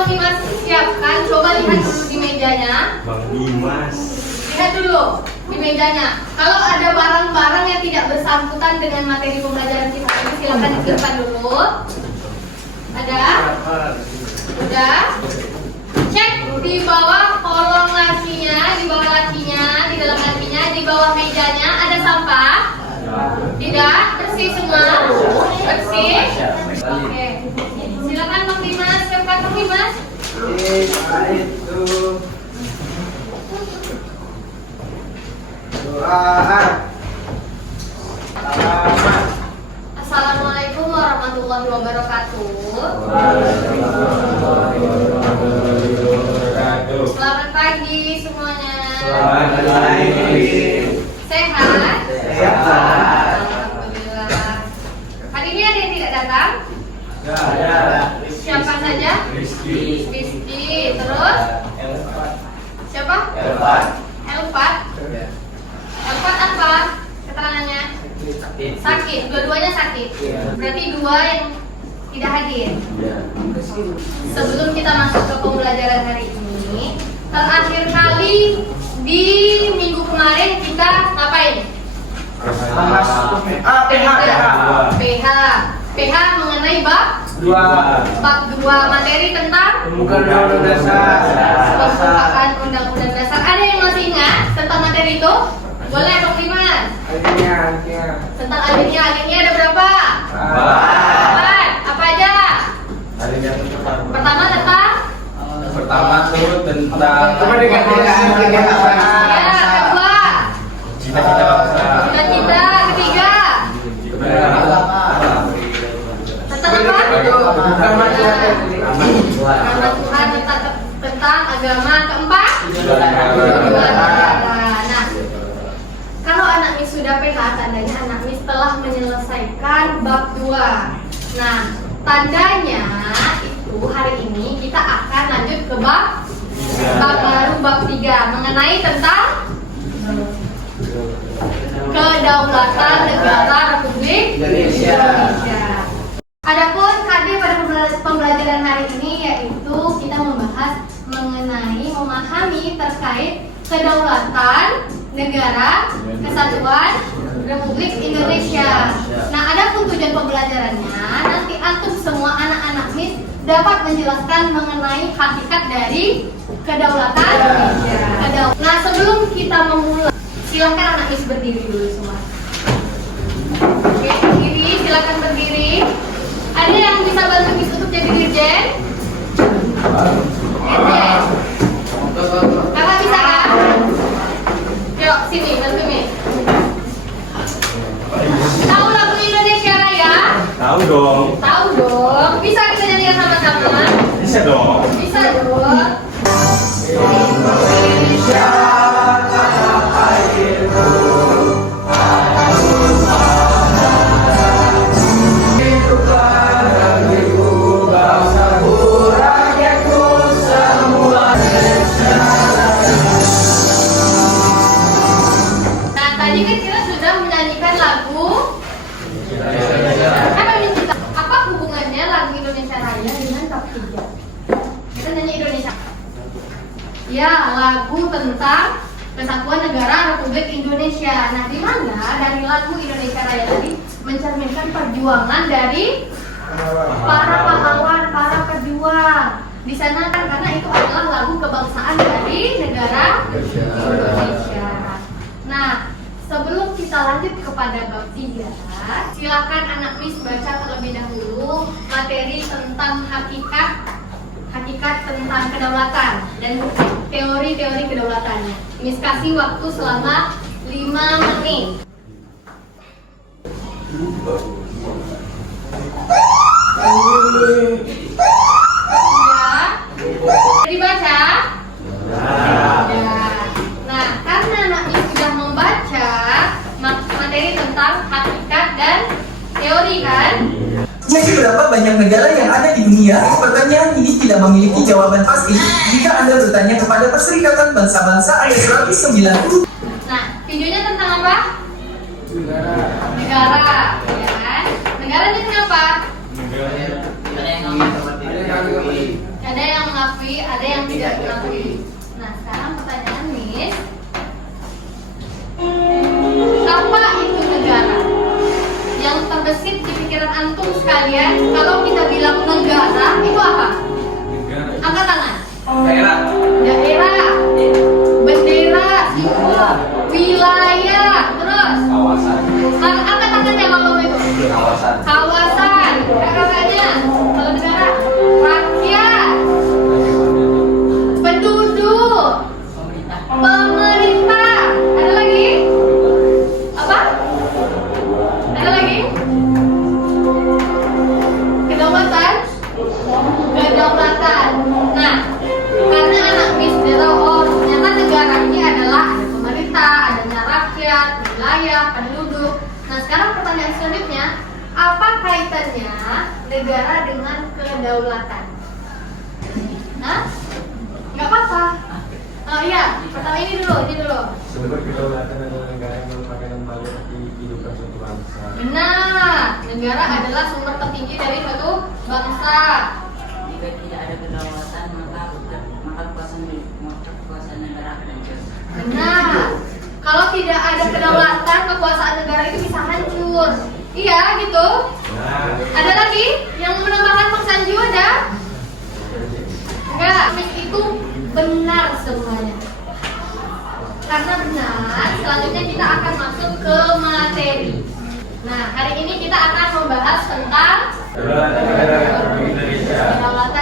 Bang Dimas siapkan, coba lihat dulu di mejanya. Bang Dimas. Lihat dulu di mejanya. Kalau ada barang-barang yang tidak bersangkutan dengan materi pembelajaran kita ini, silakan disimpan dulu. Ada? Udah? Cek di bawah kolong lacinya, di bawah lacinya, di dalam lacinya, di bawah mejanya ada sampah? Tidak? Bersih semua? Bersih? Oke. Silakan Bang Dimas, siapkan Bang Dimas. Itu doa. Selamat. Assalamualaikum warahmatullahi wabarakatuh. Selamat pagi semuanya. Selamat pagi. Sehat? Sehat. Alhamdulillah. Hari ini ada yang tidak datang? Ada. Siapa saja? Rizky. Rizky. Terus? Siapa? Elfat. Elfat. Elfat apa keterangannya? Sakit. Dua-duanya sakit. Berarti dua yang tidak hadir. Sebelum kita masuk ke pembelajaran hari ini, terakhir kali di minggu kemarin kita ngapain? PH mengenai bab 2 materi tentang Pembukaan dasar. pembukaan undang-undang dasar. Ada yang masih ingat tentang materi itu? Boleh Bang Dimas? Tentang alinea ada berapa? 4. Apa aja? Pertama tentang Pertama tuh tentang ya, kedua cita-cita bangsa. cita-cita, ketiga tentang apa? Nama Tuhan, tentang agama. Keempat Nah, kalau anak mis sudah PH, tandanya anak mis telah menyelesaikan bab 2. Nah, tandanya itu hari ini kita akan lanjut ke bab baru, bab 3 mengenai tentang kedaulatan negara Republik Indonesia. Adapun KD pada pembelajaran hari ini yaitu kita membahas mengenai memahami terkait kedaulatan negara kesatuan Republik Indonesia. Nah, adapun tujuan pembelajarannya nanti antum semua anak-anak mis dapat menjelaskan mengenai hakikat dari kedaulatan Indonesia. Nah, sebelum kita memulai, silakan anak mis berdiri dulu semua. Oke, berdiri, silakan berdiri. Ada yang bisa bantu mis untuk jadi dirjen? Dirjen. Kakak bisa kan? Yuk, sini bantu mis. Tahu lagu Indonesia Raya? Tahu dong. Tahu dong. Bisa kita nyanyikan sama-sama? Bisa dong. Bisa dong. Indonesia tanah airku. Hiduplah negeriku, bangsaku, rakyatku semua. Nah, tadi kan kita sudah menyanyikan lagu. Apa hubungannya lagu Indonesia Raya dengan bab 3? Kita nyanyi Indonesia. Ya, lagu tentang kesatuan negara Republik Indonesia. Nah, di mana dari lagu Indonesia Raya tadi mencerminkan perjuangan dari para pahlawan, para pejuang. Di sana kan karena itu adalah lagu kebangsaan dari negara Indonesia. Nah, sebelum kita lanjut kepada bab 3, silakan anak mis baca terlebih dahulu materi tentang hakikat tentang kedaulatan dan teori-teori kedaulatannya. Mis kasih waktu selama 5 menit. Ya. Dibaca? Ya. Nah, karena anak mis sudah membaca materi tentang hakikat dan teori kan? Jadi berapa banyak negara yang ada di dunia? Pertanyaan ini tidak memiliki jawaban pasti jika Anda bertanya kepada Perserikatan Bangsa-Bangsa ayat 190. Nah, videonya tentang apa? Negara, ya kan? Negaranya kenapa? Negara yang Ada yang mengakui, ada yang tidak mengakui. Nah, sekarang pertanyaan Miss, apa itu negara? Yang terbesit di pikiran antum sekalian, kalau kita bilang negara, itu apa? Angkat tangan. Daerah. Daerah, bendera, simbol, wilayah, terus Kawasan. angkat tangannya kalau itu. Kawasan. Kawasan, kakaknya, kalau negara, rakyat, penduduk, pemerintah. Ada lagi? Apa? Ada lagi? Kedaulatan? Kedaulatan. Nah, karena anak Miss dia tahu, oh ternyata negara ini adalah ada pemerintah, adanya rakyat, wilayah, penduduk. Nah, sekarang pertanyaan selanjutnya, apa kaitannya negara dengan kedaulatan? Nah, nggak apa-apa. Oh iya, pertama ini dulu. Sumber kedaulatan adalah negara yang merupakan lembaga bagi kehidupan suatu bangsa. Benar, negara adalah sumber tertinggi dari suatu bangsa. Jika tidak ada kedaulatan maka kekuasaan negara akan hancur. Benar. Kalau tidak ada kedaulatan, kekuasaan negara itu bisa hancur. Iya, gitu. Ada lagi yang menambahkan Bang Sanju ada? Enggak, Miss itu benar semuanya. Karena benar, selanjutnya kita akan masuk ke materi. Nah, hari ini kita akan membahas tentang Kedaulatan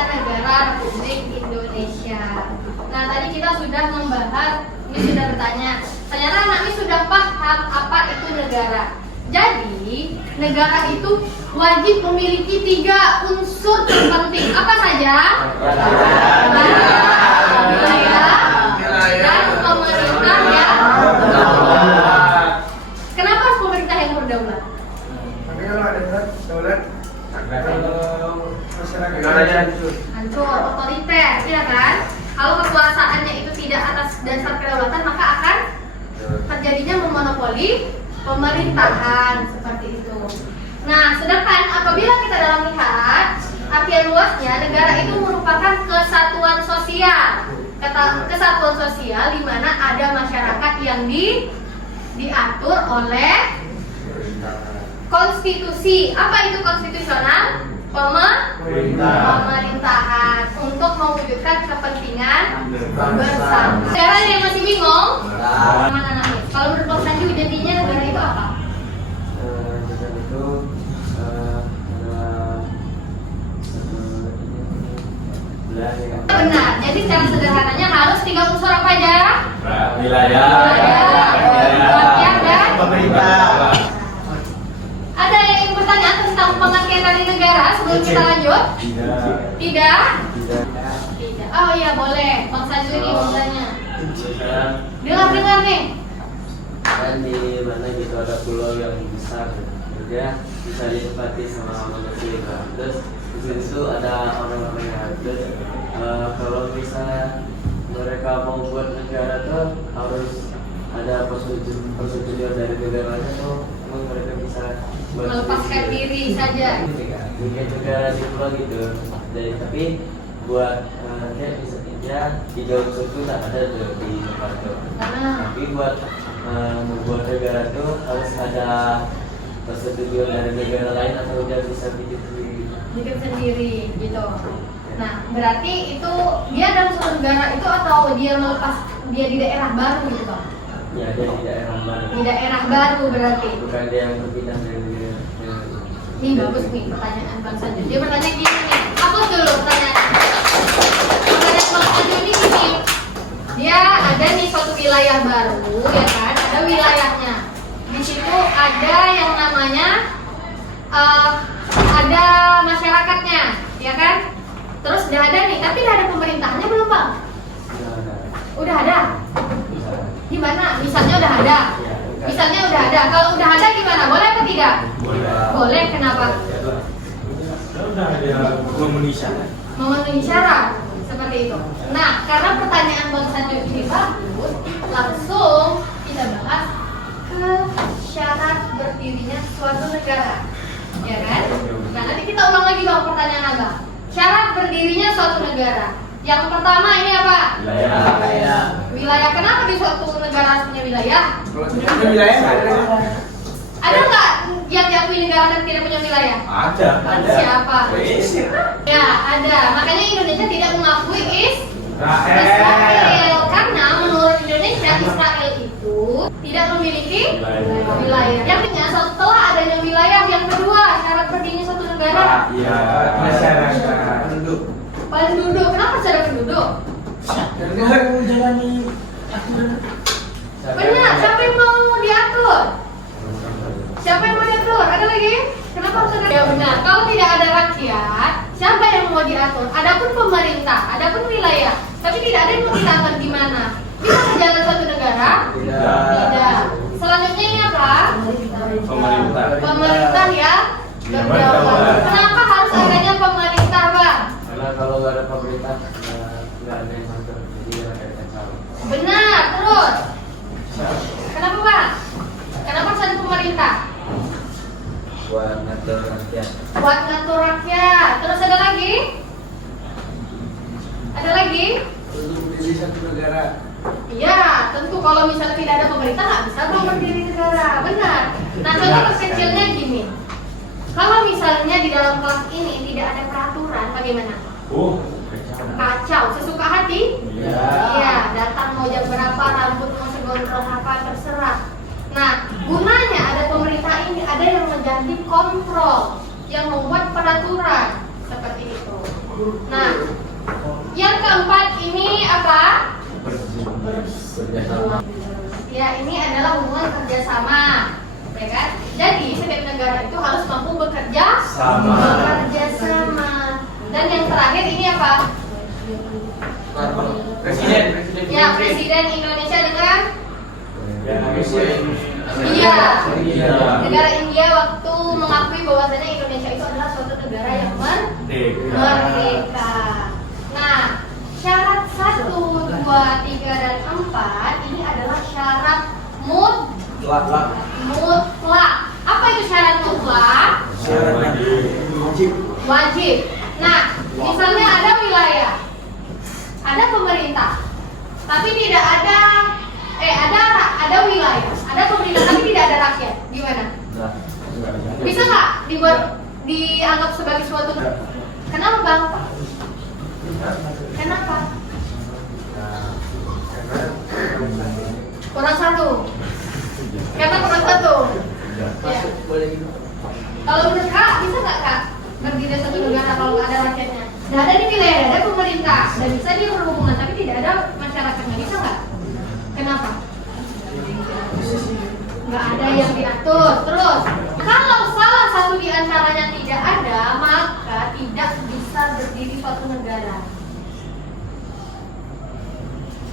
Negara Republik Indonesia. Nah, tadi kita sudah membahas, ini sudah bertanya. Ternyata anak ini sudah paham apa itu negara. Jadi, negara itu wajib memiliki 3 unsur terpenting. Apa saja? Wilayah, dan pemerintah yang berdaulat. Kenapa harus pemerintah yang berdaulat? Tapi kalau ada daulat, masyarakat Negaranya Hancur, otoriter, ya kan? Kalau kekuasaannya itu tidak atas dasar kedaulatan, maka akan terjadinya memonopoli pemerintahan seperti itu. Nah, sedangkan apabila kita dalam lihat artian luasnya, negara itu merupakan kesatuan sosial. Kesatuan sosial di mana ada masyarakat yang diatur oleh konstitusi. Apa itu konstitusional? Pemerintahan untuk mewujudkan kepentingan bersama. Negara yang masih bingung? Mana nangis? Kalau menurut Bang Sanju, jadinya negara itu apa? negara itu adalah wilayah. Benar. Jadi secara sederhananya harus 3 unsur apa aja? Wilayah, Rakyat dan pemerintah. Ada yang ingin bertanya tentang pengertian dari negara sebelum kita lanjut? Tidak? Tidak. Oh iya boleh. Bang Sanju ini bertanya. Dengar nih. Kan di mana gitu ada pulau yang besar, juga bisa ditempati sama manusia. Terus di situ ada orang-orang yang terus kalau misalnya mereka mau buat negara tuh harus ada persetujuan dari negaranya tuh, emang mereka bisa Melepaskan diri saja. bikin negara di pulau gitu. Jadi tapi buat kayak misalnya di jauh itu tak ada tuh di tempat tuh. Karena Tapi buat membuat negara itu harus ada persetujuan dari negara lain atau dia bisa bikin sendiri. bikin sendiri gitu. Nah, berarti itu dia dalam suatu negara itu atau dia melepas dia di daerah baru gitu, Bang? Ya dia di daerah mana? Di daerah baru berarti. Bukan dia yang berpindah dari negara. Ini bagus nih pertanyaan Bang Sanju. Dia bertanya gini nih. Hapus dulu pertanyaannya. Pertanyaan Bang Sanju ini gini. Dia ada nih suatu wilayah baru, ya kan? Ada wilayahnya. Di situ ada yang namanya ada masyarakatnya, ya kan? Terus udah ada nih, tapi udah ada pemerintahannya belum, Bang? Udah ada. Gimana? Misalnya udah ada. Misalnya udah ada. Kalau udah ada gimana? Boleh apa tidak? Boleh. Kenapa? Udah ada memenuhi syarat. Memenuhi syarat seperti itu. Nah, karena pertanyaan Bang Sanjo ini bagus, langsung kita bahas ke syarat berdirinya suatu negara, ya kan? Nah, nanti kita ulang lagi Bang pertanyaan Abang. syarat berdirinya suatu negara. Yang pertama ini apa? Wilayah. Wilayah. Kenapa di suatu negara harus punya wilayah? Kalau wilayah nggak ada. Ada nggak yang diakui negara tapi tidak punya wilayah? Ada. Siapa? Ya, ada. Makanya Indonesia tidak mengakui Israel karena menurut Indonesia Israel itu tidak memiliki wilayah. Yang artinya setelah adanya wilayah, yang kedua syarat berdirinya suatu negara Masyarakat. penduduk. Kenapa secara penduduk? Benar. Siapa yang mau diatur? Siapa yang mau diatur? Ada lagi? Kenapa harus ada? Ya benar. Kalau tidak ada rakyat, siapa yang mau diatur? Adapun pemerintah, adapun wilayah, tapi tidak ada yang mau diatur gimana? Bisa berjalan suatu negara? Tidak. Selanjutnya ini apa? Pemerintah. Pemerintah yang berdaulat. Kenapa harus adanya pemerintah, Bang? Karena kalau nggak ada pemerintah nggak ada yang ngatur, jadi rakyat yang salah. Benar. Terus? Kenapa, Bang? Kenapa harus ada pemerintah? Buat ngatur rakyat. Buat ngatur rakyat. Terus ada lagi? Ada lagi? Untuk berdiri satu negara. Iya, tentu kalau misalnya tidak ada pemerintah nggak bisa dong berdiri negara. Benar. Nah, contoh kecilnya gini. Kalau misalnya di dalam kelas ini tidak ada peraturan, bagaimana? Kacau, sesuka hati? Iya, datang mau jam berapa, rambut mau segondrong apa, terserah. Nah, gunanya ada pemerintah ini, ada yang menjadi kontrol, yang membuat peraturan seperti itu. Nah, yang keempat ini apa? Ya, ini adalah hubungan kerjasama, ya kan? Jadi setiap negara itu harus mampu bekerja sama. Dan yang terakhir ini apa? Presiden. Ya, Presiden Indonesia dengan India. Negara India waktu mengakui bahwasanya Indonesia itu adalah suatu negara yang merdeka. Nah, syarat 1, 2, 3, dan 4 ini adalah syarat mutlak. Apa itu syarat mutlak? Wajib. Nah, misalnya ada wilayah, ada pemerintah, tapi tidak ada ada wilayah, ada pemerintah tapi tidak ada rakyat. Gimana? Bisa nggak dianggap sebagai suatu? Kenapa, Bang? Kenapa? Kurang satu. Karena kurang satu. Ya. Kalau menurut Kak, bisa nggak Kak berdiri satu negara kalau nggak ada rakyatnya? Nggak ada di wilayah, ada pemerintah, dan bisa dia berhubungan, tapi tidak ada masyarakatnya. Bisa nggak? Kenapa? Nggak ada yang diatur. Terus, kalau salah satu di antaranya tidak ada, maka tidak bisa berdiri suatu negara.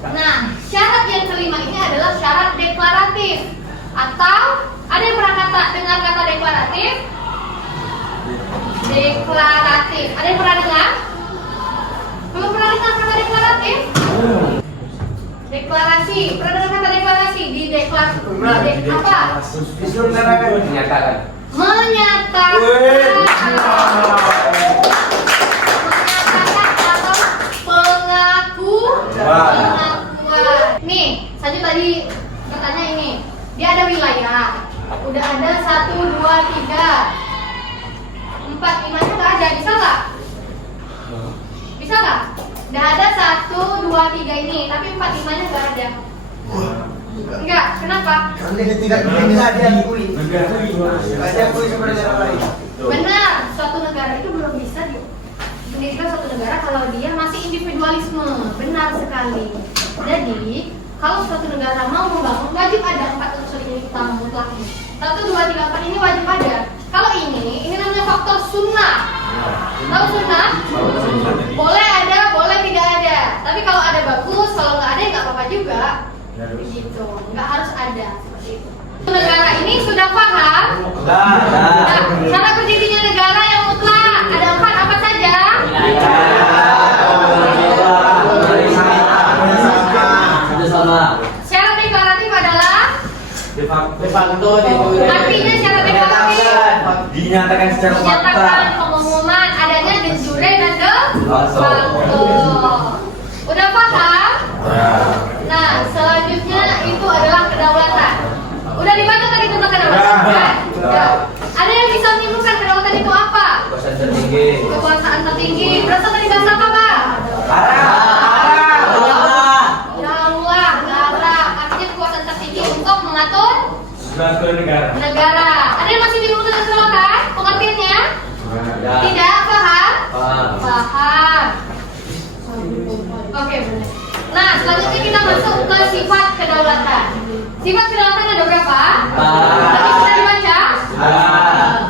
Nah, syarat yang kelima ini adalah syarat deklaratif. Atau ada yang pernah dengar kata deklaratif? Deklaratif. Ada yang pernah dengar? Belum pernah dengar kata deklaratif? Deklarasi. Pernah dengar kata deklarasi? Apa? Menyatakan. Menyatakan atau pengakuan. Nih, saja tadi bertanya ini. Dia ada wilayah. Udah ada 1, 2, 3, 4, 5-nya nggak ada. Bisa nggak? Bisa nggak? Udah ada 1, 2, 3 ini, tapi 4, 5-nya nggak ada. Enggak, kenapa? Karena dia tidak bisa diakui. Tidak diakui seperti negara lain. Benar, suatu negara itu belum bisa didirikan suatu negara kalau dia masih individualisme. Benar sekali. Jadi, kalau suatu negara mau membangun, wajib ada 4 unsur ini utama mutlaknya. 1, 2, 3, 4 ini wajib ada. Kalau ini namanya faktor sunnah. Tahu sunnah? Boleh ada, boleh tidak ada. Tapi kalau ada bagus, kalau nggak ada ya nggak apa-apa juga. Begitu, nggak harus ada seperti itu. Negara ini sudah paham? Nah, cara berdirinya negara yang mutlak ada 4 apa saja? Syarat deklaratif adalah De facto artinya syarat deklaratif dinyatakan secara fakta. menyatakan pengumuman adanya de jure dan de Betul. Udah paham? Nah, selanjutnya itu adalah kedaulatan. Udah dibaca tadi tentang kedaulatan kan? Udah. Ada yang bisa menyimpulkan kedaulatan itu apa? Kekuasaan tertinggi. Kekuasaan tertinggi. Berasal dari bahasa apa, Pak? Daulah, garap. Artinya kekuasaan tertinggi untuk mengatur negara. negara. Ada yang masih bingung tentang kedaulatan? Pengertiannya? Ya. Tidak paham? Paham. Paham. Oke, benar. Nah, selanjutnya kita masuk ke sifat kedaulatan. Sifat kedaulatan ada berapa? Tadi sudah dibaca?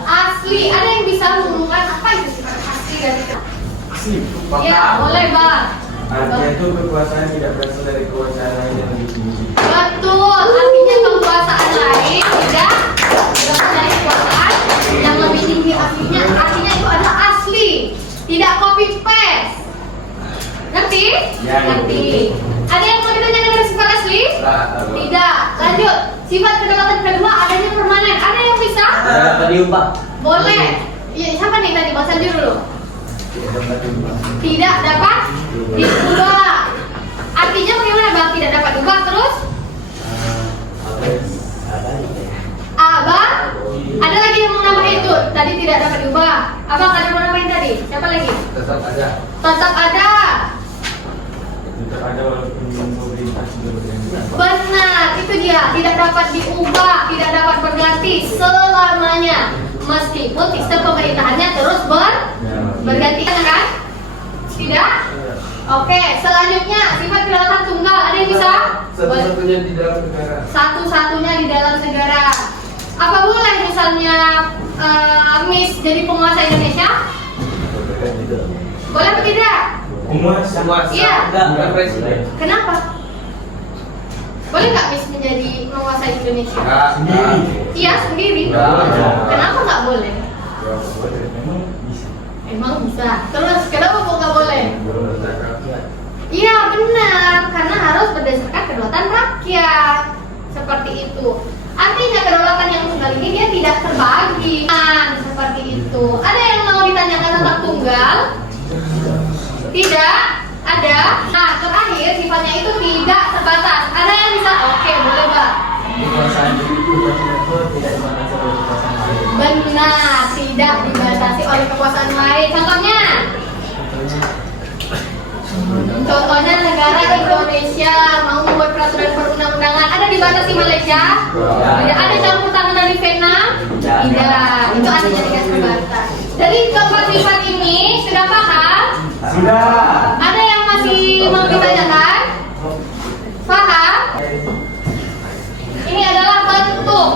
Asli. Ada yang bisa mengumumkan apa itu sifat asli dari Asli. Iya, boleh, Bang. Artinya itu kekuasaan tidak berasal dari kekuasaan lain yang lebih tinggi. Betul. Artinya kekuasaan lain tidak berasal dari kekuasaan yang lebih tinggi. Artinya itu adalah asli. Tidak copy paste. Ngerti? Ya, Ngerti. Ada yang mau ditanyakan dari sifat asli? Tidak. Lanjut. Sifat kedaulatan kedua adanya permanen. Ada yang bisa? Dapat diubah. Boleh. Iya, siapa nih tadi? Bang Sanjur dulu. Tidak dapat diubah. Artinya bagaimana, Bang? Tidak dapat diubah terus? Abang? Ada lagi yang mau nambah itu? Tadi tidak dapat diubah. Abang ada mau nambahin tadi? Siapa lagi? Tetap ada. Tetap ada. Tetap ada walaupun pemerintah sudah berganti. Benar, itu dia. Tidak dapat diubah, tidak dapat berganti selamanya. Meskipun sistem pemerintahannya terus berganti, kan? Tidak? Oke, selanjutnya sifat kedaulatan tunggal. Ada yang bisa? Satu-satunya di dalam negara. Satu-satunya di dalam negara. Apa boleh misalnya Miss jadi penguasa Indonesia? Boleh atau tidak? Penguasa. Iya. Bukan presiden. Kenapa? Boleh nggak Miss menjadi penguasa Indonesia? Sendiri. Iya, sendiri. Ya. Kenapa nggak boleh? Memang bisa. Emang bisa. Terus kenapa kok nggak boleh? Berontak rakyat. Iya benar, karena harus berdasarkan kedaulatan rakyat. Seperti itu. Artinya kedaulatan yang tunggal ini dia tidak terbagi. Seperti itu. Ada yang mau ditanyakan tentang tunggal? Tidak? Ada? Nah, terakhir sifatnya itu tidak terbatas. Ada yang bisa? Oke, boleh, Bang. Kekuasaan itu tidak dibatasi oleh kekuasaan lain. Benar, tidak dibatasi oleh kekuasaan lain. Contohnya? Contohnya negara Indonesia mau membuat peraturan perundang-undangan, ada dibatasi Malaysia? Tidak. Ada campur tangan dari Vietnam? Tidak. Itu artinya tidak terbatas. Dari keempat sifat ini sudah paham? Sudah. Ada yang masih mau ditanyakan? Paham? Ini adalah bentuk.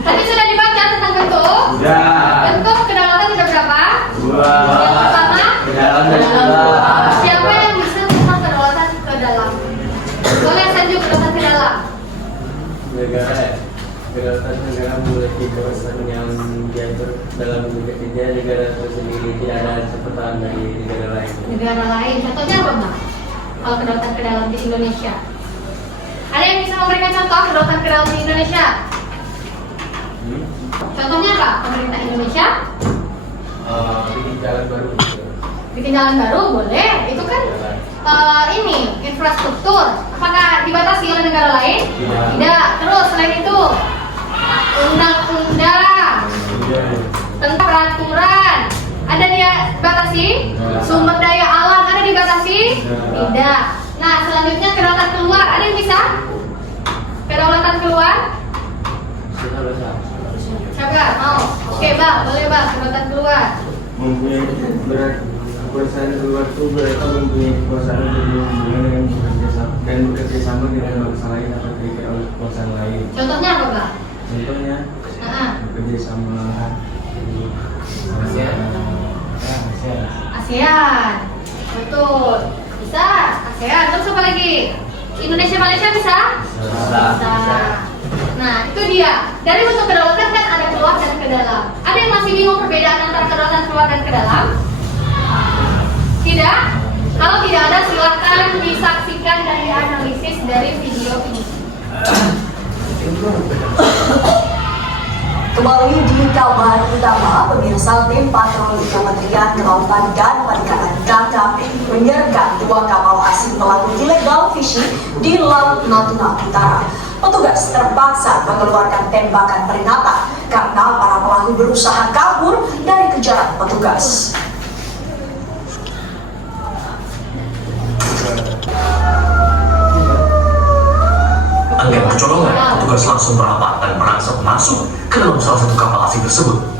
Tadi sudah dibaca tentang bentuk? Sudah. Bentuk kedaulatan sudah berapa? Dua. Yang pertama? Kedalam dan keluar. Siapa yang bisa tentang kedaulatan ke dalam? Boleh Sanju kedaulatan ke dalam. Negara. Kedaulatan negara memiliki kekuasaan yang diatur dalam negara negara tersendiri, tidak ada seperti dari negara lain. Negara lain. Contohnya apa, Bang? Kalau kedaulatan ke dalam di Indonesia. Ada yang bisa memberikan contoh kedaulatan ke dalam di Indonesia? Contohnya apa? Pemerintah Indonesia? Bikin jalan baru. Bikin jalan baru boleh. Itu kan ini infrastruktur. Apakah dibatasi oleh negara lain? Tidak. Terus selain itu undang-undang tentang peraturan ada dia batasi? Sumber daya alam ada dibatasi? Tidak. Nah, selanjutnya kedaulatan keluar. Ada yang bisa? Kedaulatan keluar? Siapa? Mau? Oke, Bang. Boleh, Bang. Kedaulatan keluar. Mempunyai kekuasaan keluar itu mereka mempunyai kekuasaan untuk berhubungan dengan bekerja sama dengan bangsa lain atau terikat oleh kekuasaan lain. Contohnya apa, Bang? Contohnya bekerja sama ASEAN. ASEAN. Betul. Bisa. ASEAN. Terus apa lagi? Indonesia Malaysia bisa? Bisa. Nah, itu dia. Dari bentuk kedaulatan kan ada keluar dan ke dalam. Ada yang masih bingung perbedaan antara kedaulatan keluar dan ke dalam? Tidak? Kalau tidak ada silakan disaksikan dan dianalisis dari video ini. Kembali di kabar utama, pemirsa tim patroli Kementerian Kelautan dan Perikanan ditangkap menyergap 2 kapal asing pelaku illegal fishing di Laut Natuna Utara. Petugas terpaksa mengeluarkan tembakan peringatan karena para pelaku berusaha kabur dari kejaran petugas. Angkat kecolongan, petugas langsung merapat dan merangsek masuk ke dalam salah satu kapal asing tersebut.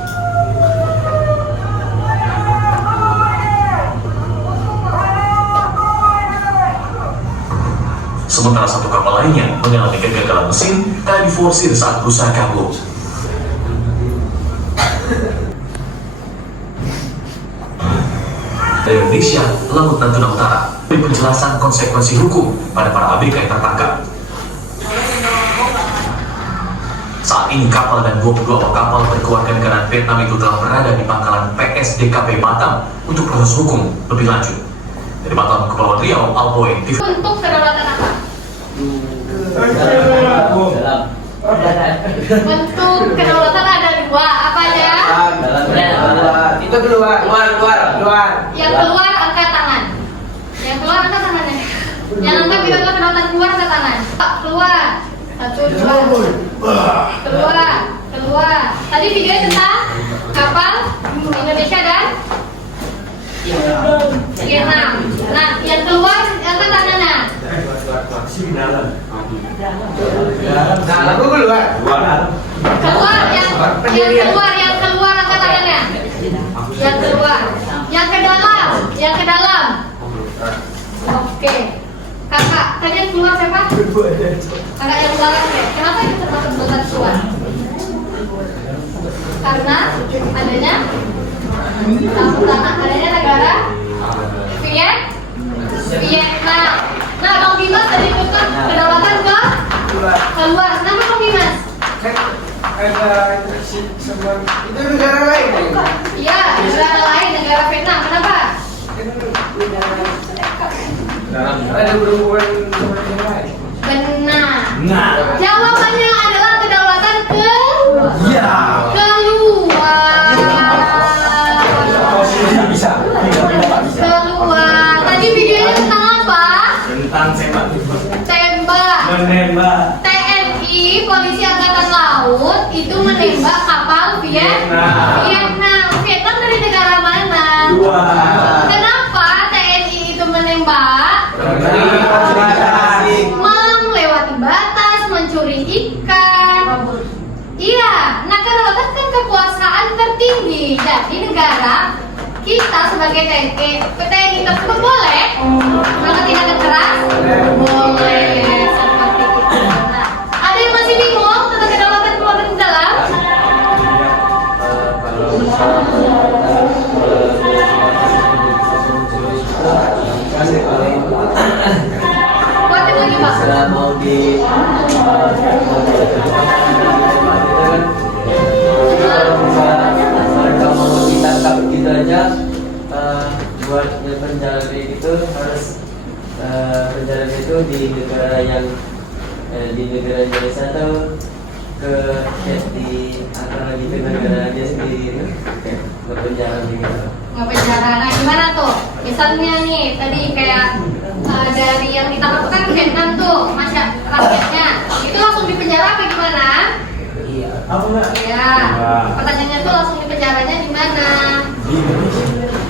Sementara satu kapal lainnya mengalami kegagalan mesin dan diforsir saat berusaha kabur. Dari Indonesia, Laut Natuna Utara, beri penjelasan konsekuensi hukum pada para ABK yang tertangkap. Saat ini kapal dan 22 awak kapal berkeluarga negaraan Vietnam itu telah berada di pangkalan PSDKP Batam untuk proses hukum lebih lanjut. Dari Batam, Kepulauan Riau, Alpoe, TV. Untuk kedaulatan apa? Bentuk kedaulatan ada 2, apa aja? Itu keluar. Yang keluar angkat tangan. Yang keluar angkat tangannya. Yang angkat bilang kedaulatan keluar angkat tangan. Keluar. 1, 2. Keluar. Tadi videonya tentang kapal Indonesia dan Vietnam. Nah, yang keluar angkat tangannya. Aku keluar. Keluar yang keluar angkat tangannya. Yang keluar. Yang ke dalam. Oke. Kakak, tadi yang keluar siapa? Kakak yang keluar. Kenapa itu termasuk bukan keluar? Karena adanya negara Vietnam. Nah, Bang Dimas tadi tutup kedaulatan ke keluar. Kenapa Bang Dimas? Itu negara lain. Iya, negara lain, negara Vietnam. Kenapa? Ada berhubungan sama yang lain. Benar. Jawabannya adalah kedaulatan keluar. Keluar. Tadi videonya tentang apa? Tentang Tembak. menembak. TNI, Polisi Angkatan Laut itu menembak kapal Vietnam. Vietnam dari negara mana? 2. Kenapa TNI itu menembak? Melewati batas, mencuri ikan. Iya, nah kedaulatan kan kekuasaan tertinggi. Jadi negara kita sebagai TNI tersebut boleh melakukan tindakan keras? Boleh. Seperti itu. Nah, ada yang masih bingung tentang kedaulatan keluar dan dalam? Kuatin lagi Pak. Setelah mau mereka mau ditangkap gitu aja, buat yang perjalanan itu harus perjalanan itu di negara yang di negara Indonesia atau di antara di negara dia sendiri berpenjara gitu. Ngepenjara. Nah gimana tuh? Misalnya nih tadi kayak dari yang ditangkap kan Vietnam tuh rakyatnya itu langsung dipenjara apa gimana? Iya. Iya. Pertanyaannya tuh langsung dipenjaranya di mana?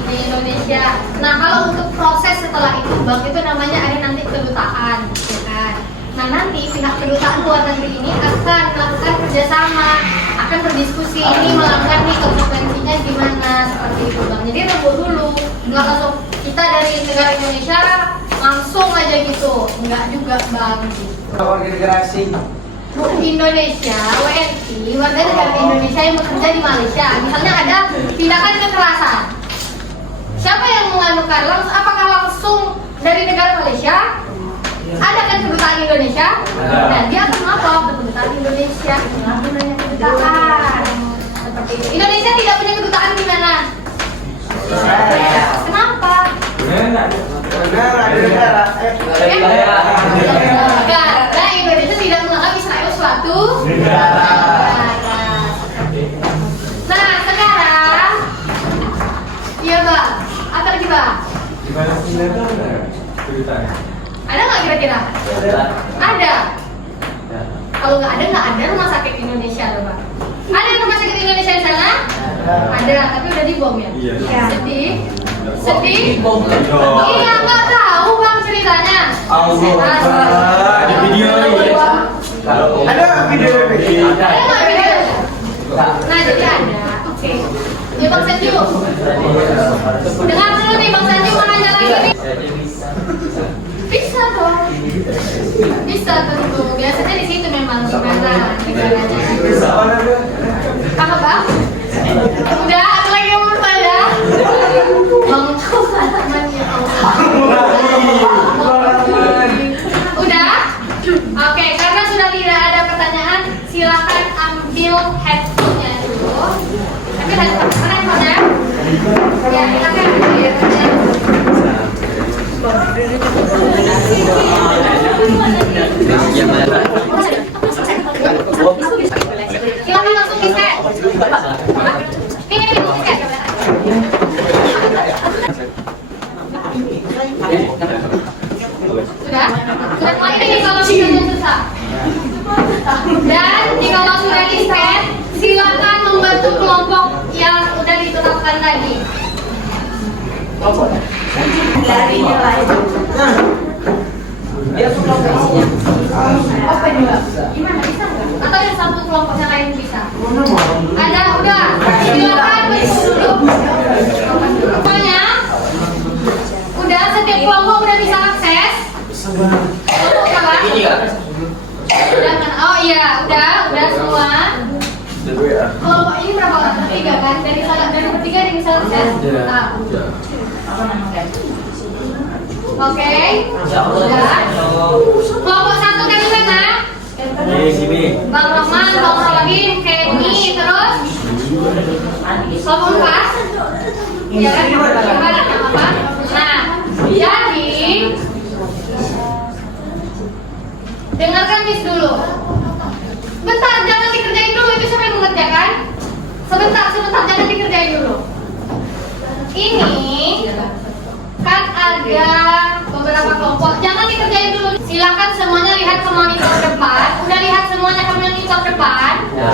Di Indonesia. Nah kalau untuk proses setelah itu Bang itu namanya ada nanti kedutaan, ya kan? Nah nanti pihak kedutaan luar negeri ini akan melakukan kerjasama, akan berdiskusi ini melanggar nih konsekuensinya gimana seperti itu Bang. Jadi tunggu dulu, nggak langsung kita dari negara Indonesia langsung aja gitu, nggak juga Bang. Gitu. Warga negara asing. Indonesia, WNI, warga negara Indonesia yang bekerja di Malaysia, misalnya ada tindakan kekerasan. Siapa yang menganukan? Apakah langsung dari negara Malaysia? Ada kan kedutaan Indonesia? Nah, dia akan lapor ke kedutaan Indonesia. Namanya kedutaan. Seperti itu. Indonesia tidak punya kedutaan di mana? Kenapa? Karena Indonesia tidak menganggap Israel suatu negara. Nah, sekarang, iya Bang. Apa lagi Bang? Ilegal nggak ceritanya? Ada nggak kira-kira? Ada. Kalau nggak ada rumah sakit Indonesia loh Pak. Ada rumah sakit Indonesia di sana? Ada, tapi udah dibom ya? Iya. Sedih? Iya, nggak tahu Bang ceritanya. Ada video lagi. Ada video ini. Ada nggak video? Nah jadi ada. Oke. Ya Bang Sanju. Dengar dulu nih Bang Sanju mau nanya lagi nih. Bisa dong. Bisa tentu. Biasanya di situ memang di mana negaranya. Apa Bang? Udah, ada lagi yang mau saya. Bang tahu temannya Udah? Oke, karena sudah tidak ada pertanyaan, silakan ambil headphone-nya dulu. Ambil headphone-nya. Ya, kita kan ambil ya. Silakan langsung di-set. Ini di-set. Sudah? Sudah mulai ini kalau misalnya susah. Dan jika sudah di-set, silakan membentuk kelompok yang udah ditetapkan tadi. Open juga. Gimana bisa nggak? Atau yang satu kelompoknya lain bisa? Ada udah. Silakan bentuk dulu. Pokoknya udah setiap kelompok udah bisa akses. Kelompok apa? Jangan. Oh iya, udah semua. Kelompok ini berapa orang? Tiga kan? Dari bertiga ada yang bisa akses. Oke. Udah. Kelompok satu kan di sana? Di sini. Bang Roman, Bang Salim, Kenny, terus kelompok 4. Ya kan? Gimana apa? Nah, jadi dengarkan Miss dulu. Bentar, jangan dikerjain dulu. Itu siapa yang mengerjakan? Sebentar, jangan dikerjain dulu. Ini kan ada beberapa kelompok. Jangan dikerjain dulu. Silakan semuanya lihat ke monitor depan. Udah lihat semuanya ke monitor depan? Ya.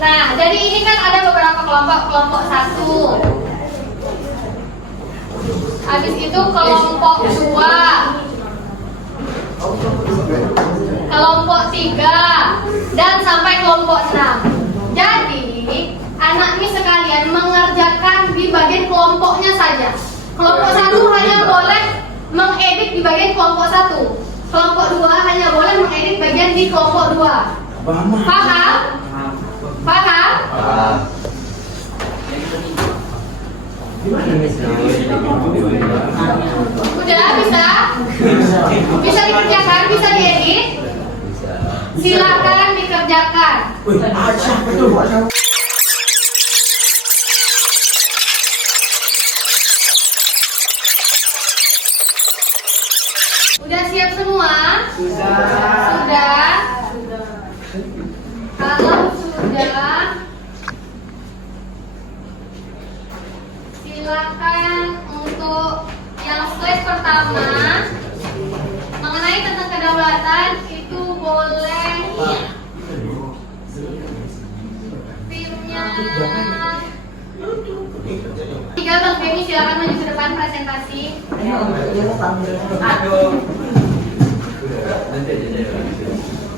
Nah, jadi ini kan ada beberapa kelompok 1. Habis itu kelompok 2, kelompok 3, dan sampai kelompok 6. Jadi anak ini sekalian mengerjakan di bagian kelompoknya saja. Kelompok 1 hanya boleh mengedit di bagian kelompok 1. Kelompok 2 hanya boleh mengedit bagian di kelompok 2. Paham? Paham? Udah bisa? Bisa dikerjakan? Bisa diedit? Silakan dikerjakan. Udah siap semua? Sudah. Kalau sudah, silakan untuk yang slide pertama mengenai tentang kedaulatan itu boleh timnya 3. Bang Femi silakan maju ke depan presentasi.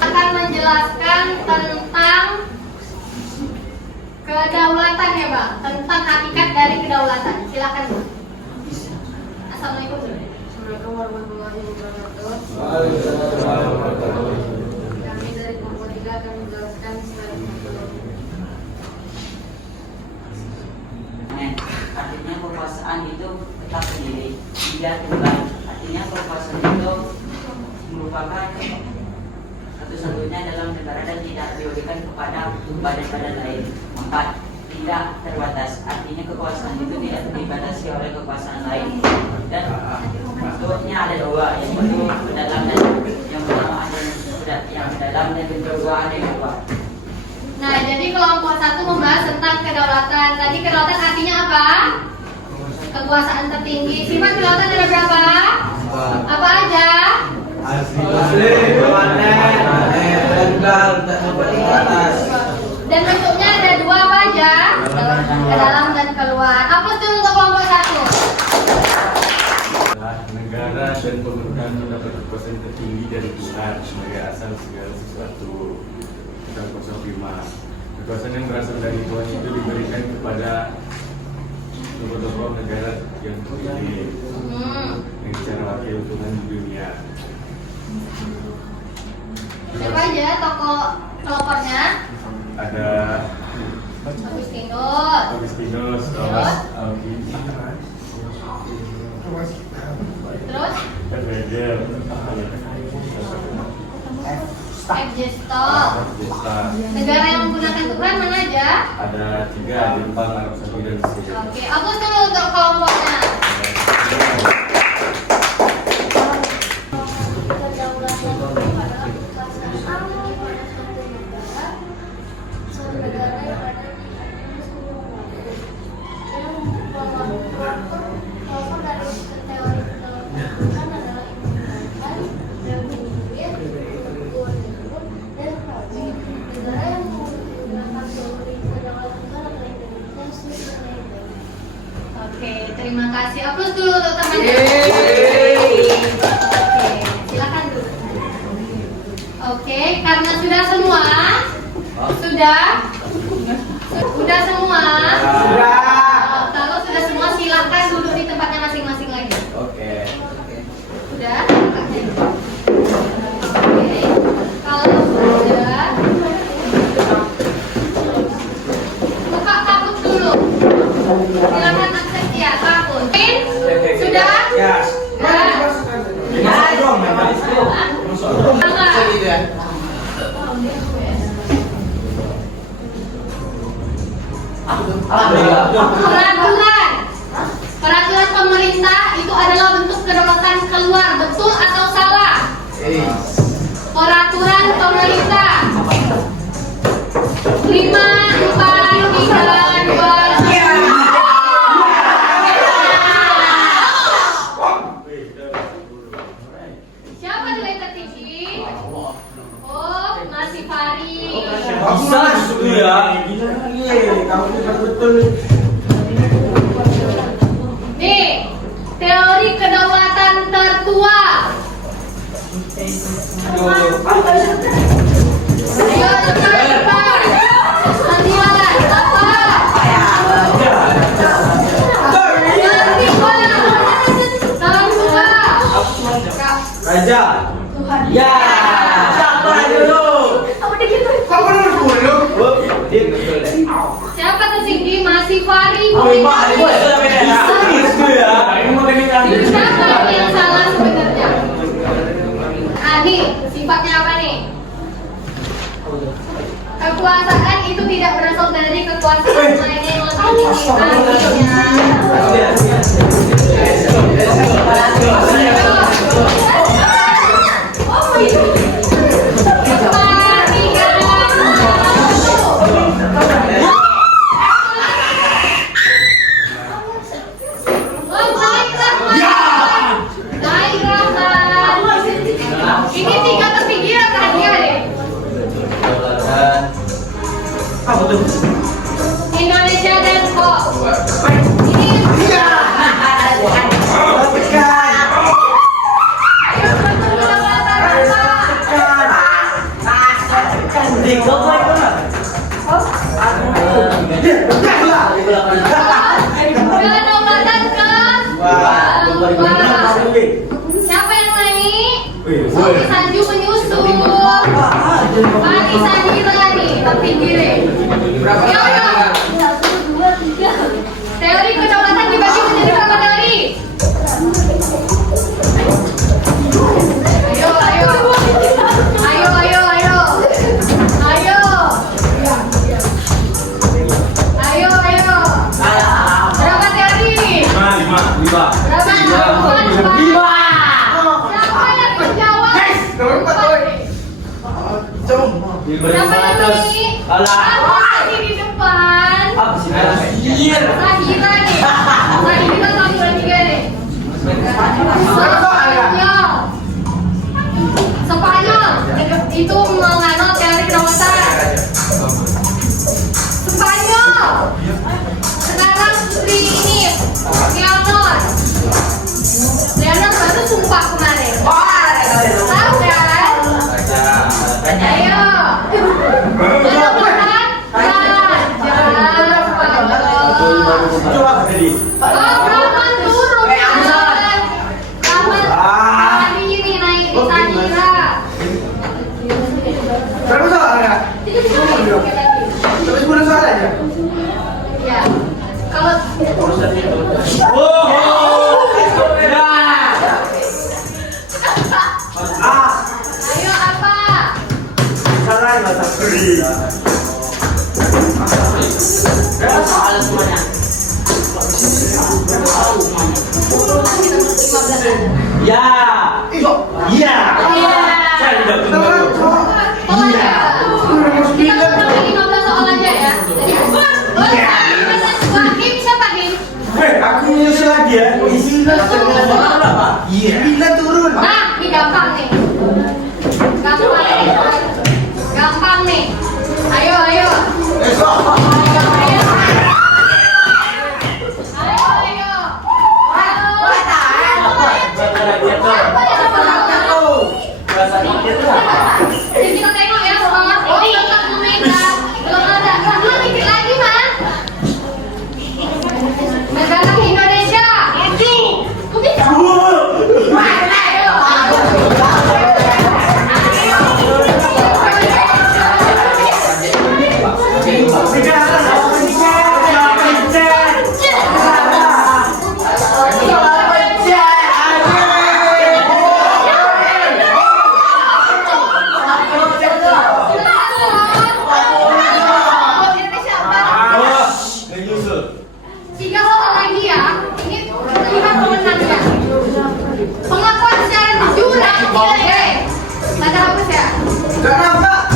Akan menjelaskan tentang kedaulatan ya Bang, tentang hakikat dari kedaulatan. Silakan Bang. Assalamualaikum. Assalamualaikum warahmatullahi wabarakatuh. Kami dari kelompok 3 akan menjelaskan secara artinya kekuasaan itu tetap sendiri, tidak tunggal. Artinya kekuasaan itu merupakan satu-satunya dalam negara dan tidak diberikan kepada badan-badan lain. 4. Tidak terbatas. Artinya kekuasaan itu tidak dibatasi oleh kekuasaan lain. Dan bentuknya ada 2, yang bentuk mendalam dan yang pertama ada yang mendalam dan kedua ada yang luar. Nah, jadi kelompok 1 membahas tentang kedaulatan. Tadi kedaulatan artinya apa? kekuasaan tertinggi. Sifat kedaulatan ada berapa? Apa aja? Dan bentuknya ada dua apa aja? Ke dalam dan keluar. Hapus dulu untuk kelompok 1. Negara dan pemerintahan mendapat kekuasaan tertinggi dari Tuhan sebagai asal segala sesuatu. Kita 05. Kekuasaan yang berasal dari Tuhan itu diberikan kepada tokoh-tokoh negara yang terpilih yang secara wakil Tuhan di dunia. Siapa aja tokoh tokohnya? Ada Agustinus, Thomas Alvin, terus Hegel, Egestol. Negara yang menggunakan Tuhan mana aja? ada 3, Jepang, Arab Saudi, dan Mesir. Oke, hapus dulu untuk kelompoknya. Oke, terima kasih. Hapus dulu untuk teman-teman. Oke, silakan dulu. Oke, karena sudah semua, sudah semua. Kalau sudah semua, silakan duduk di tempatnya masing-masing lagi. Oke. Sudah? Oke. Kalau sudah, buka kabut dulu. Silakan akses ya, kabut. Sudah? Peraturan pemerintah itu adalah bentuk kedaulatan keluar, betul atau salah? Peraturan pemerintah 5, 4, 3, 2. Siapa nilai tertinggi? Oh, masih Fari. Bisa dulu ya. Nih, teori kedaulatan tertua. Ayo cepat. 9, 8. Raja. Ya. Siapa dulu? Siapa tertinggi? Masih Fari. Siapa yang salah sebenarnya? Nih, sifatnya apa nih? Kekuasaan itu tidak berasal dari kekuasaan lainnya yang lebih tinggi. Ini 3 tertinggi yang tadi deh. Indonesia dan kok. Ini kedaulatan ke siapa yang naik? Sofi Sanju menyusul. Pagi Sandira nih, tertinggi deh. Yo. Teori kedaulatan dibagi menjadi berapa teori? Ayo. Berapa teori? 5. Berapa? 5. Siapa yang menjawab? Siapa yang naik? Lagi di depan. Sahira nih. Sahira banget. Ayo apa? Soal semuanya. Kita 15 aja. Ya. Iya. Saya tidak benar. Iya. Kita ulang 15 soal aja ya. Jadi, bisa pakai. Aku nyusul lagi ya. Iya. Bila turun. Nah, ini gampang nih. Gampang nih. Gampang nih. Ayo, ayo. Ayo, ayo. Ayo, ayo. Jadi kita tengok ya semangat ini. Belum ada. Belum dikit lagi, Man. Negara Indonesia. Tiga soal lagi ya. Ini lihat pemenangnya. Pengakuan secara jujur. Tanda hapus ya. Pengakuan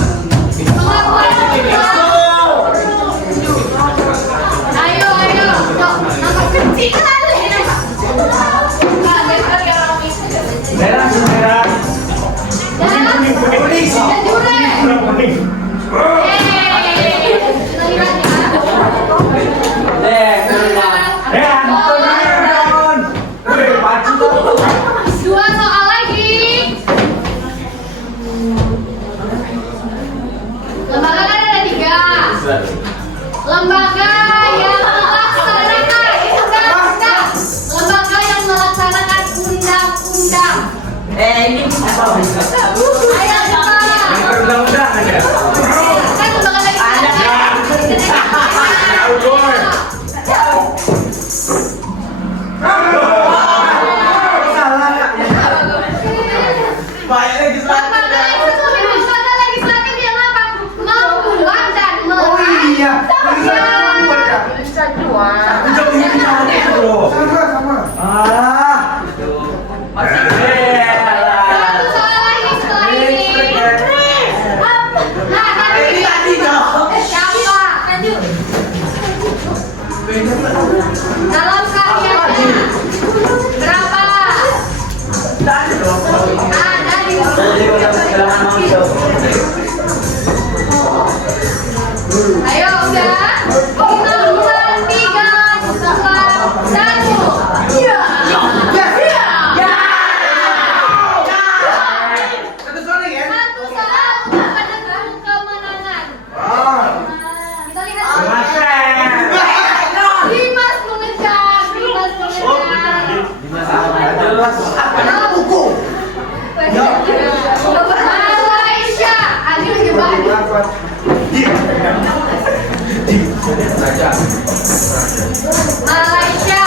Ayo, ayo. Nama kecil kali. Merah, merah. Kuning. Kita lihat ya. Dua soal lagi. Lembaga kan ada 3. Lembaga yang melaksanakan undang-undang. Lembaga yang melaksanakan undang-undang. Ini apa? Ayo cepat. Undang-undang ada. Kan lembaga lagi ada. Lembaga legislatif yang apa? Membuat dan Sama. Satu soal lagi setelah ini. Nah, tadi siapa? Dalam karyanya berapa? Ada di Ayo udah. 5, 4, 3, 2, 1. Iya. Satu soal penentu kemenangan. Kita lihat. Dimas mengejar. Malaysia. Adil juga. Malaysia.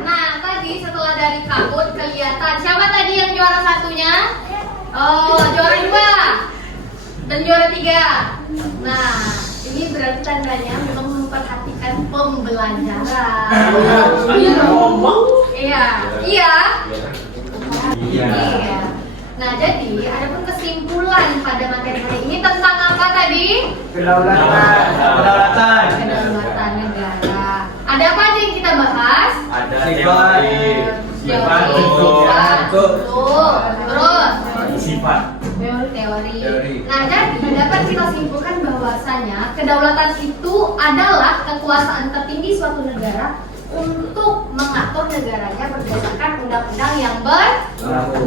Nah, tadi setelah dari kabut kelihatan siapa tadi yang juara satunya? Oh, juara 2 dan juara 3. Nah, ini berarti tandanya memang memperhatikan pembelajaran. Iya. Iya. Iya. Nah, jadi adapun kesimpulan pada materi hari ini tentang apa tadi? Kedaulatan. Kedaulatan negara. Ada apa aja yang kita bahas? Ada Sifat. sifat, Bentuk. Terus Sifat. teori. Nah, jadi dapat kita simpulkan bahwasanya kedaulatan itu adalah kekuasaan tertinggi suatu negara untuk mengatur negaranya berdasarkan undang-undang yang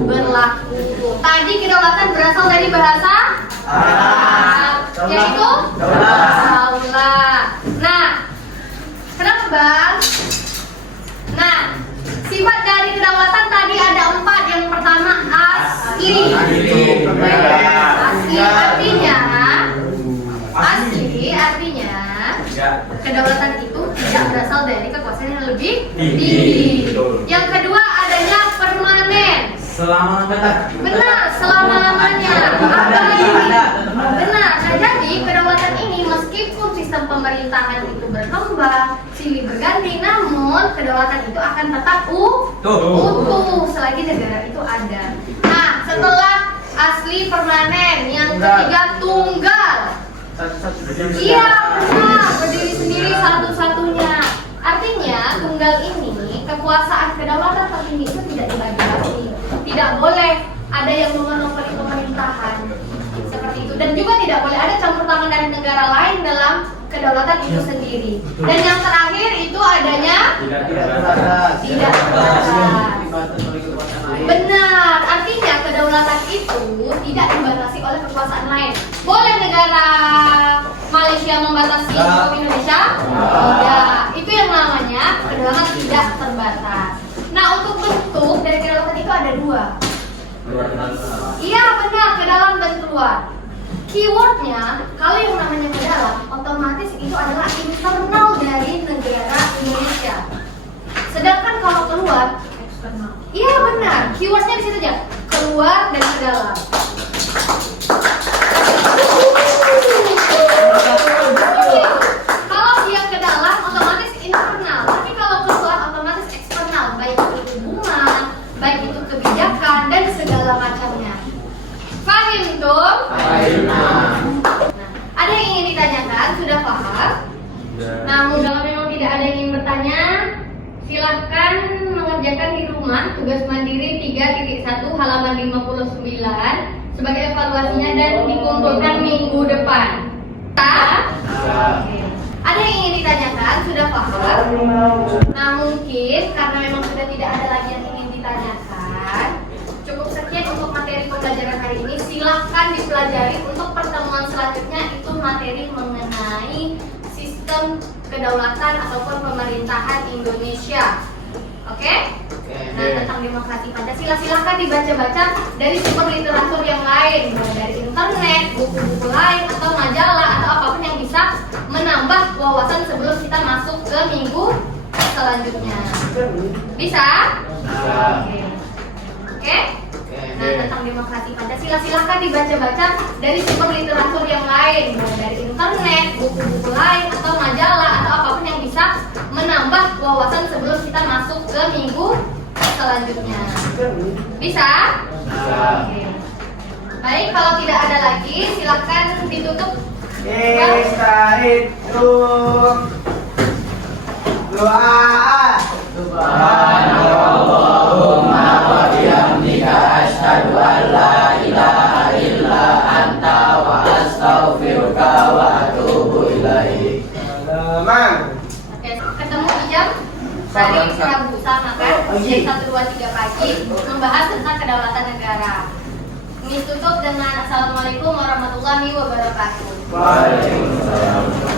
berlaku. Tadi kedaulatan berasal dari bahasa Arab, yaitu daulah. Nah, kenapa Bang? Nah, sifat dari kedaulatan tadi ada 4. Yang pertama asli. Artinya kedaulatan itu tidak berasal dari kekuasaan yang lebih tinggi. Yang kedua adanya permanen. Benar, selama-lamanya. Benar. Nah, jadi kedaulatan ini meskipun sistem pemerintahan itu berkembang, silih berganti, namun kedaulatan itu akan tetap utuh selagi negara itu ada. Nah, setelah asli permanen, yang ketiga tunggal. Iya, benar, berdiri sendiri satu-satunya. Artinya tunggal ini kekuasaan kedaulatan tertinggi itu tidak dibagi-bagi. Tidak boleh ada yang memonopoli pemerintahan seperti itu, dan juga tidak boleh ada campur tangan dari negara lain dalam kedaulatan itu sendiri. Dan yang terakhir itu adanya tidak terbatas. Benar, artinya kedaulatan itu tidak dibatasi oleh kekuasaan lain. Boleh negara Malaysia membatasi hukum Indonesia? Tidak. Itu yang namanya kedaulatan tidak terbatas. Nah, untuk bentuk dari kedaulatan itu ada 2. Iya benar, ke dalam dan keluar. Keywordnya, kalau yang namanya ke dalam, otomatis itu adalah internal dari negara Indonesia. Sedangkan kalau keluar, eksternal. Iya benar, keywordnya di situ aja, keluar dan ke dalam. Kalau dia ke dalam, otomatis internal. Tapi kalau keluar, otomatis eksternal, baik itu hubungan, baik itu kebijakan dan segala macamnya. Paham dong? Nah, ada yang ingin ditanyakan? Sudah paham? Namun kalau memang tidak ada yang ingin bertanya, silahkan mengerjakan di rumah tugas mandiri 3.1 halaman 59 sebagai evaluasinya dan dikumpulkan minggu depan. Oke. Ada yang ingin ditanyakan? Sudah paham? Nah, mungkin karena memang sudah tidak ada lagi yang ingin ditanyakan, cukup sekian untuk materi pembelajaran hari ini. Silahkan dipelajari untuk pertemuan selanjutnya, itu materi mengenai sistem kedaulatan ataupun pemerintahan Indonesia. Oke? Nah, tentang demokrasi Pancasila silahkan dibaca-baca dari sumber literatur yang lain, mulai dari internet, buku-buku lain, atau majalah, atau apapun yang bisa menambah wawasan sebelum kita masuk ke minggu selanjutnya. Bisa? Oke? Nah, tentang demokrasi Pancasila silahkan dibaca-baca dari sumber literatur yang lain, mulai dari internet, buku-buku lain, atau majalah, atau apapun yang bisa menambah wawasan sebelum kita masuk ke minggu selanjutnya. Bisa? Oke. Baik, kalau tidak ada lagi silahkan ditutup. Kita itu doa. Subhanallahumma wa bihamdika asyhadu an la ilaha illa anta wa astaghfiruka wa atubu ilaik. Oke, ketemu di jam tadi Rabu sama kan? Jam 1, 2, 3 pagi membahas tentang kedaulatan negara. Ini tutup dengan assalamualaikum warahmatullahi wabarakatuh. Waalaikumsalam.